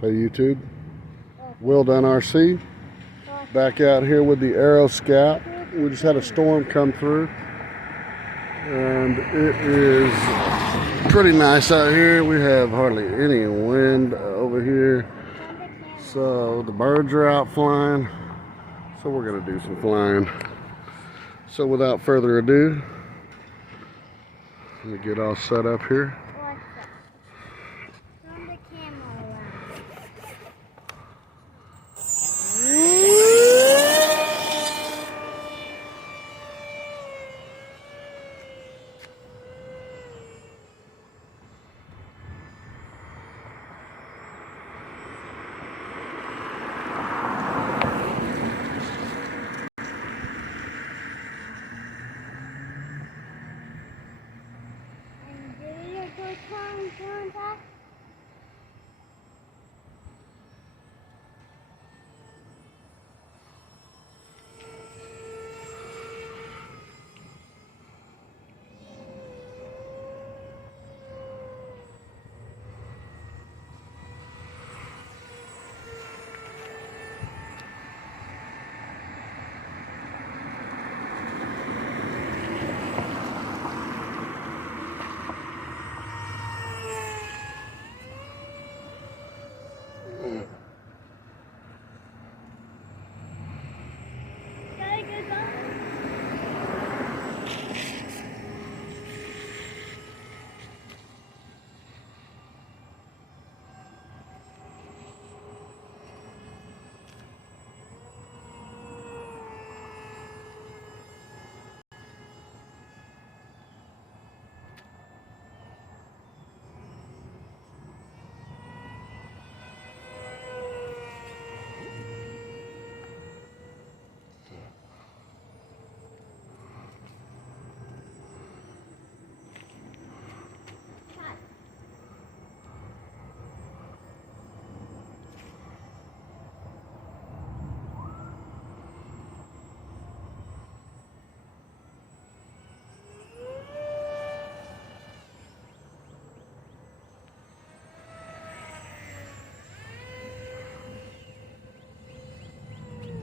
Hey YouTube, Will Dunn RC, back out here with the Aero Scout. We just had a storm come through and it is pretty nice out here. We have hardly any wind over here, so the birds are out flying, so we're gonna do some flying. So without further ado, let me get all set up here.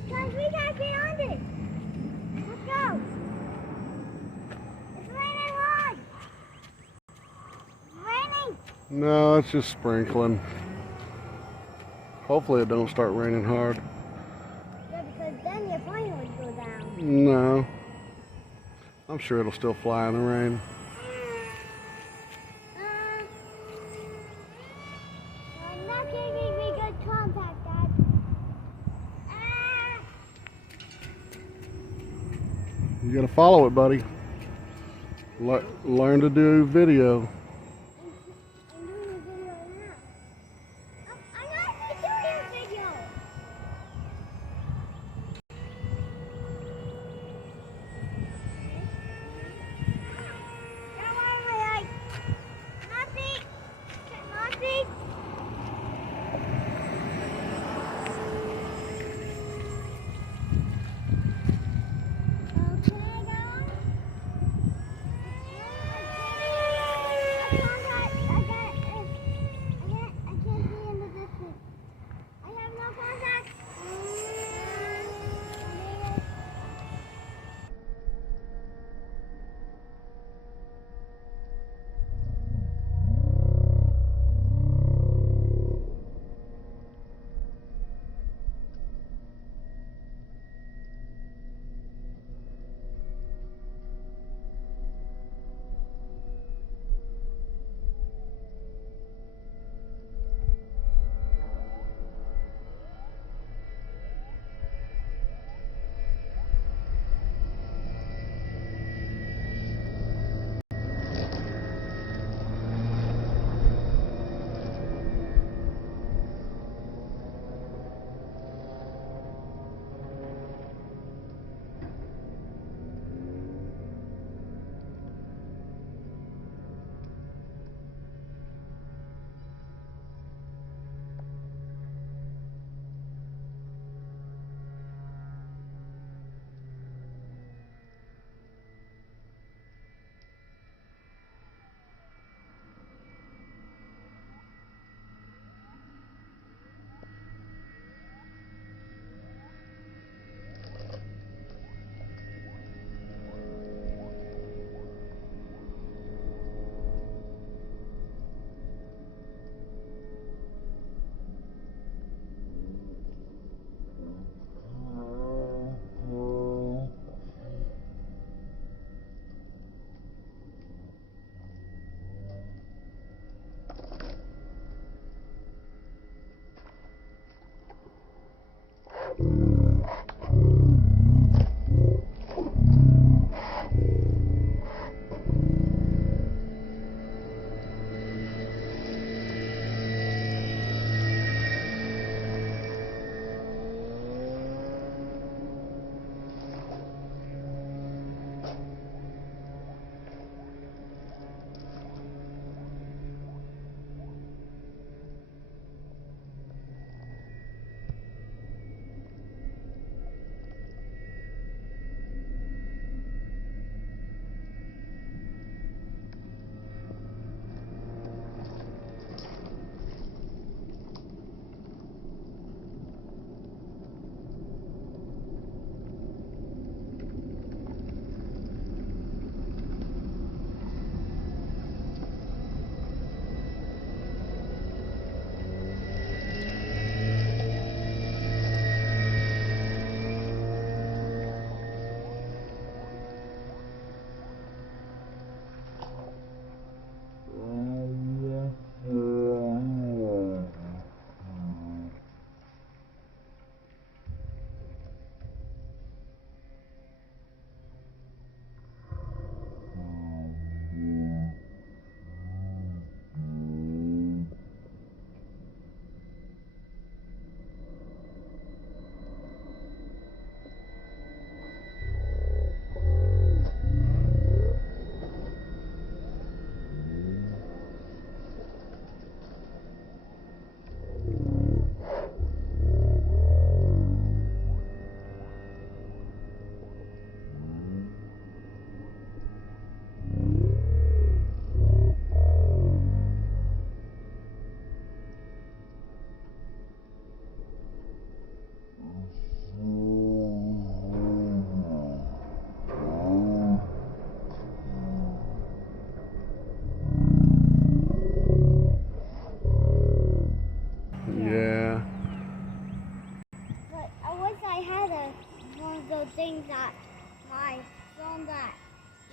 We can't get on it. Let's go. It's raining hard. It's raining. No, it's just sprinkling. Hopefully it don't start raining hard. Yeah, because then your plane would go down. No. I'm sure it'll still fly in the rain. I'm not giving me good contact, Dad. You gotta follow it, buddy. Learn to do video. I'm doing a video now. I'm not doing a video. Come on, my eye. Nothing. Nothing. Okay, guys.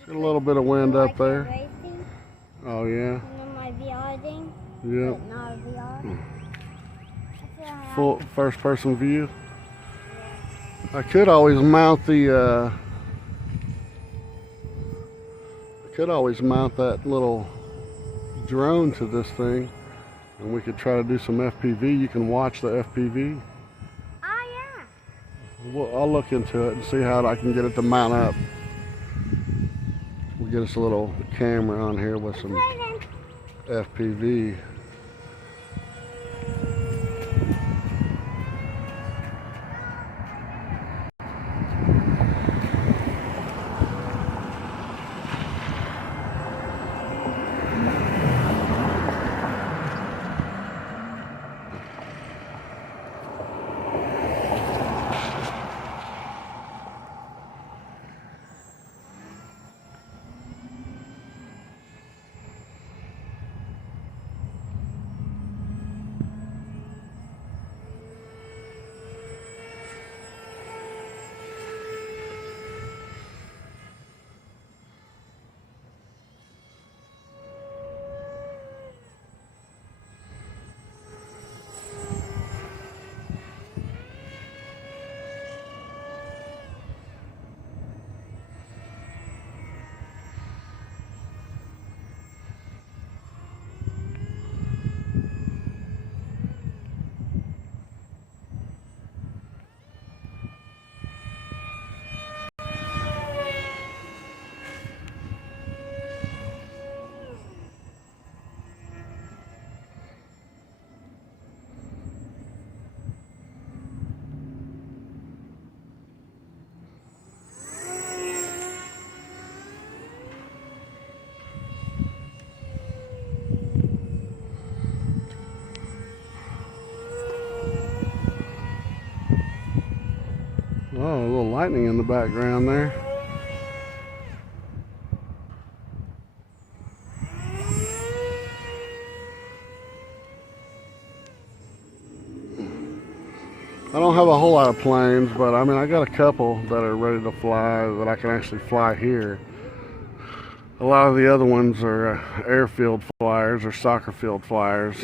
Got a little bit of wind up there. Racing, Oh yeah. you know my VR thing? Yep. But not a VR. Full first person view. I could always mount the that little drone to this thing, and we could try to do some FPV. You can watch the FPV. Oh yeah. Well, I'll look into it and see how I can get it to mount up. We'll get us a little camera on here with some FPV. Oh, a little lightning in the background there. I don't have a whole lot of planes, but I mean, I got a couple that are ready to fly that I can actually fly here. A lot of the other ones are airfield flyers or soccer field flyers.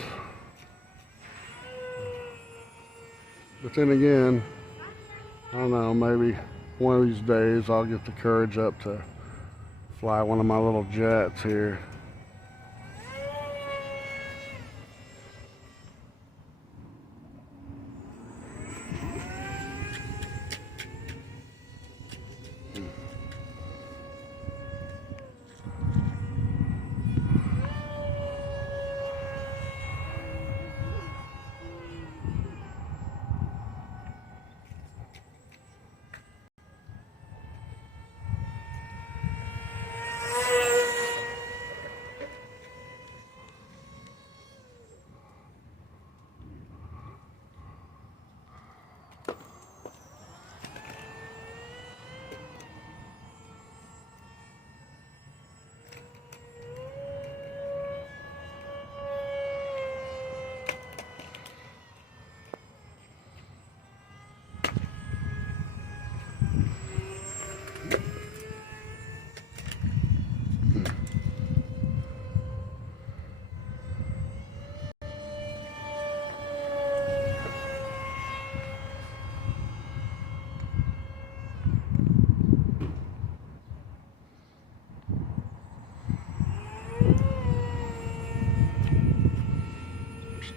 But then again, I don't know, maybe one of these days I'll get the courage up to fly one of my little jets here.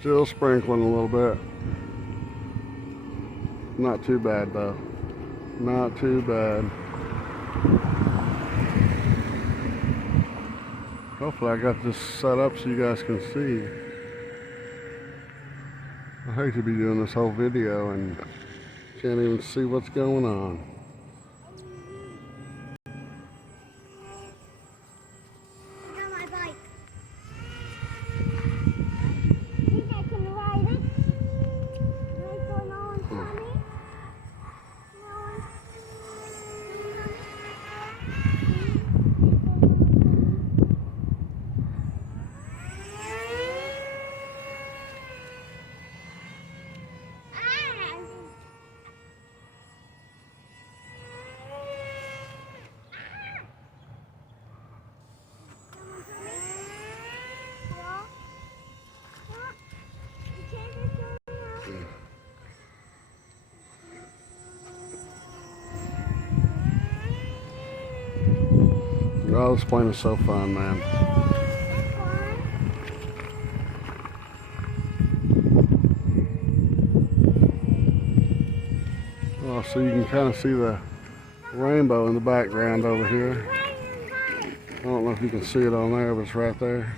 Still sprinkling a little bit. Not too bad though. Not too bad. Hopefully I got this set up so you guys can see. I hate to be doing this whole video and can't even see what's going on. Look at my bike. Think I can ride it? Right so no one's coming? No one's Oh, this plane is so fun, man. Oh, so you can kind of see the rainbow in the background over here. I don't know if you can see it on there, but it's right there.